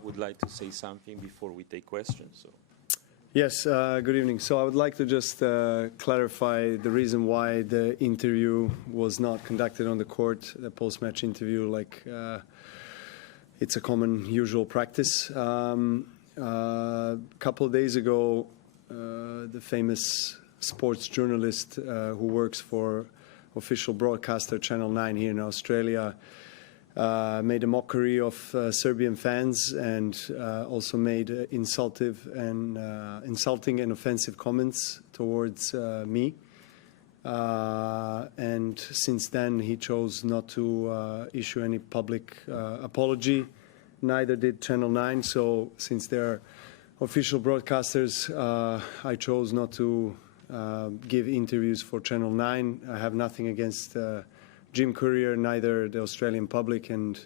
Novak would like to say something before we take questions. So. Yes, good evening. So I would like to just clarify the reason why the interview was not conducted on the court, the post-match interview, like it's a common, usual practice. A couple of days ago, the famous sports journalist who works for official broadcaster Channel 9 here in Australia made a mockery of Serbian fans and also made insulting and offensive comments towards me. And since then, he chose not to issue any public apology. Neither did Channel 9. So since they're official broadcasters, I chose not to give interviews for Channel 9. I have nothing against Jim Courier, neither the Australian public, and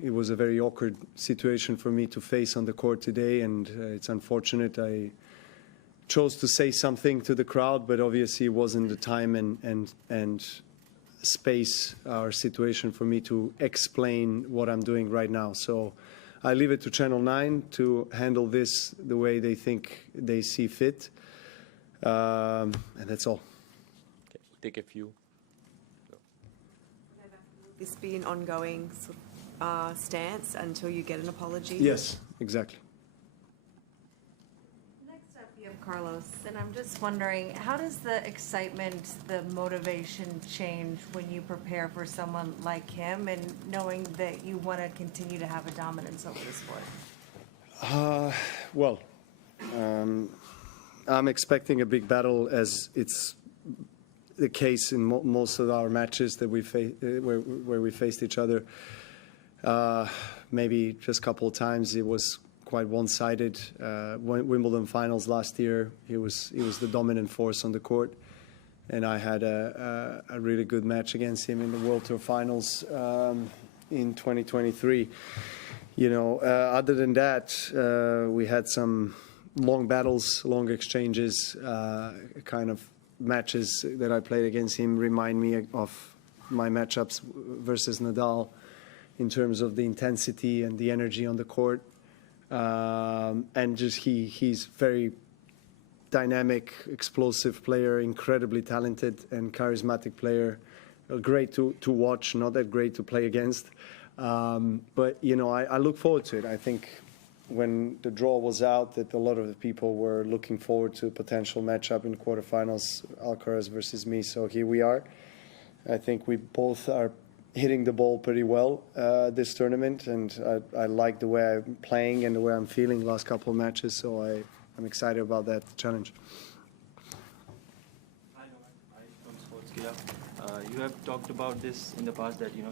it was a very awkward situation for me to face on the court today, and it's unfortunate. I chose to say something to the crowd, but obviously it wasn't the time and space or situation for me to explain what I'm doing right now. So I leave it to Channel 9 to handle this the way they think they see fit, and that's all. Okay, we'll take a few. This be an ongoing stance until you get an apology? Yes, exactly. Next up, you have Carlos, and I'm just wondering, how does the excitement, the motivation change when you prepare for someone like him and knowing that you want to continue to have a dominance over the sport? Well, I'm expecting a big battle, as it's the case in most of our matches that we where we faced each other. Maybe just a couple of times it was quite one-sided. Wimbledon finals last year, he was the dominant force on the court, and I had a really good match against him in the World Tour finals in 2023. You know, other than that, we had some long battles, long exchanges, kind of matches that I played against him remind me of my matchups versus Nadal in terms of the intensity and the energy on the court. And just he's very dynamic, explosive player, incredibly talented and charismatic player. Great to watch, not that great to play against. But, you know, I look forward to it. I think when the draw was out, that a lot of the people were looking forward to a potential matchup in quarterfinals, Alcaraz versus me. So here we are. I think we both are hitting the ball pretty well this tournament, and I like the way I'm playing and the way I'm feeling the last couple of matches. So I'm excited about that challenge. Hi, Novak. Hi, from Sportskeeda. You have talked about this in the past, that you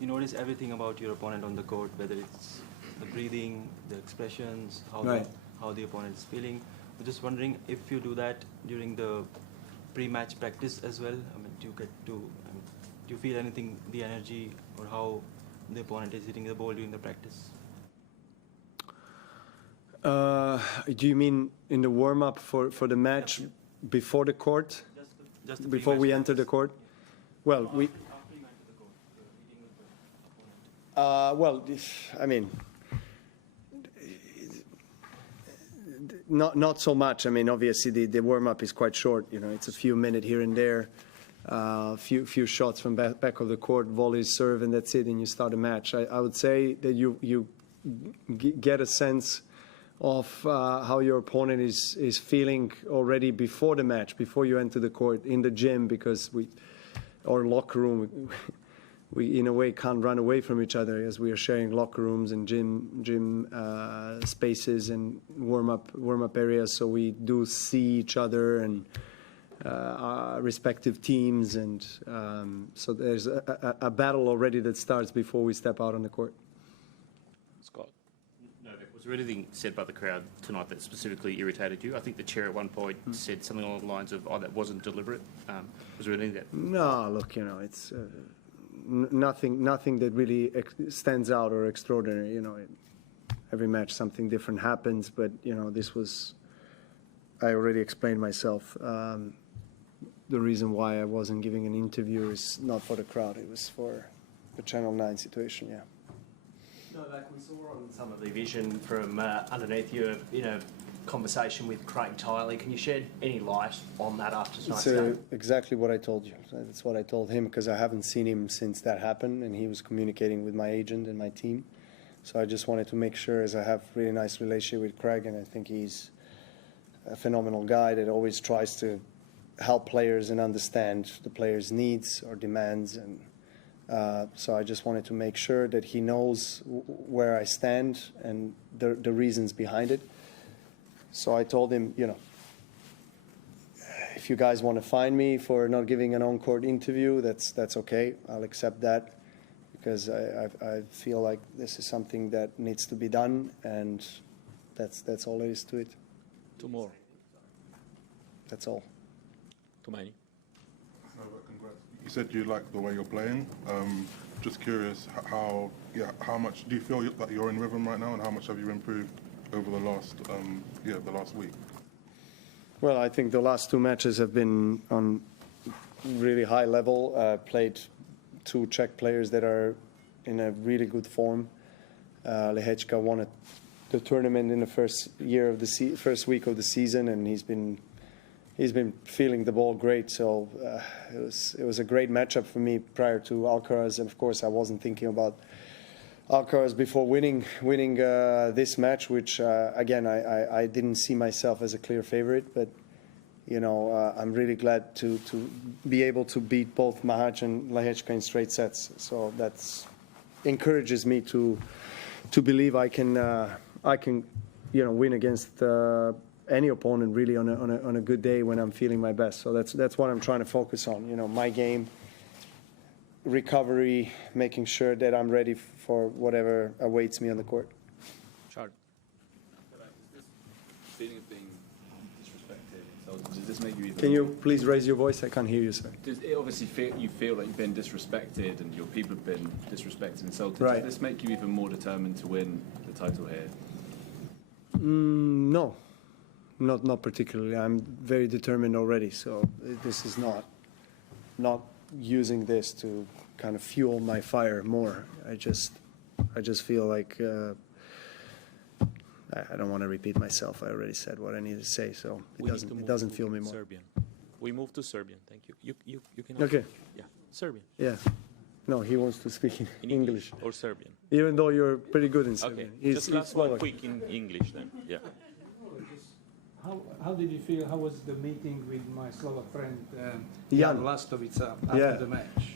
notice everything about your opponent on the court, whether it's the breathing, the expressions, how the opponent is feeling. I'm just wondering if you do that during the pre-match practice as well. I mean, do you feel anything, the energy or how the opponent is hitting the ball during the practice? Do you mean in the warm-up for the match before the court? Just the before we enter the court? Well, after you enter the court, meeting with the opponent. well, I mean, not so much. I mean, obviously the warm-up is quite short. You know, it's a few minutes here and there, few shots from back of the court, volleys, serve, and that's it. And you start a match. I would say that you get a sense of how your opponent is feeling already before the match, before you enter the court, in the gym, because our locker room, we in a way can't run away from each other, as we are sharing locker rooms and gym spaces and warm up areas. So we do see each other and our respective teams, and so there's a battle already that starts before we step out on the court. Scott. Novak, was there anything said by the crowd tonight that specifically irritated you? I think the chair at one point said something along the lines of, "Oh, that wasn't deliberate." Was there anything that? No, look, you know, it's nothing that really stands out or extraordinary. You know, every match something different happens, but you know, this was. I already explained myself. The reason why I wasn't giving an interview is not for the crowd; it was for the Channel 9 situation. Yeah. Novak, we saw on some of the vision from underneath your, conversation with Craig Tiley. Can you shed any light on that after tonight's game? Exactly what I told you. That's what I told him because I haven't seen him since that happened, and he was communicating with my agent and my team. So I just wanted to make sure, as I have a really nice relationship with Craig, and I think he's a phenomenal guy that always tries to help players and understand the players' needs or demands. And so I just wanted to make sure that he knows where I stand and the reasons behind it. So I told him, if you guys want to fine me for not giving an on-court interview, that's okay. I'll accept that because I feel like this is something that needs to be done, and that's all there is to it. Two more. That's all. Too many. Congrats. You said you like the way you're playing. Just curious, how much do you feel that you're in rhythm right now, and how much have you improved over the last week? Well, I think the last two matches have been on really high level. Played two Czech players that are in a really good form. Lehecka won the tournament in the first week of the season, and he's been feeling the ball great. So it was a great matchup for me prior to Alcaraz, and of course I wasn't thinking about Alcaraz before winning this match, which again I didn't see myself as a clear favorite, but I'm really glad to be able to beat both Mahac and Lehecka in straight sets. So that encourages me to believe I can win against any opponent really on a good day when I'm feeling my best. So that's what I'm trying to focus on. My game, recovery, making sure that I'm ready for whatever awaits me on the court. Charlie. Feeling of being disrespected, insulted, does this make you even... Can you please raise your voice? I can't hear you, sir. Does it obviously you feel like you've been disrespected and your people have been disrespected and insulted? Right. Does this make you even more determined to win the title here? No, not particularly. I'm very determined already, so this is not using this to kind of fuel my fire more. I just feel like I don't want to repeat myself. I already said what I need to say, so it doesn't fuel me more. Serbian. We move to Serbian. Thank you. You can. Okay. Yeah. Serbian. Yeah. No, he wants to speak in English. or Serbian. Even though you're pretty good in Serbian. Okay. Just last one quick in English then. Yeah. How did you feel? How was the meeting with my Slovak friend Jan Jan Lastovica after the match?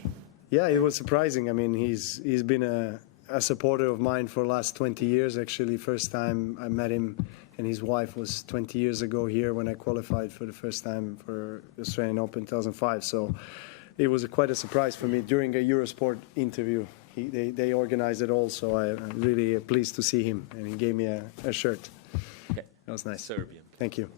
Yeah, it was surprising. I mean, he's been a supporter of mine for the last 20 years. Actually, first time I met him and his wife was 20 years ago here when I qualified for the first time for Australian Open 2005. So it was quite a surprise for me during a Eurosport interview. They organized it all, so I'm really pleased to see him, and he gave me a shirt. Okay. That was nice. Serbian. Thank you.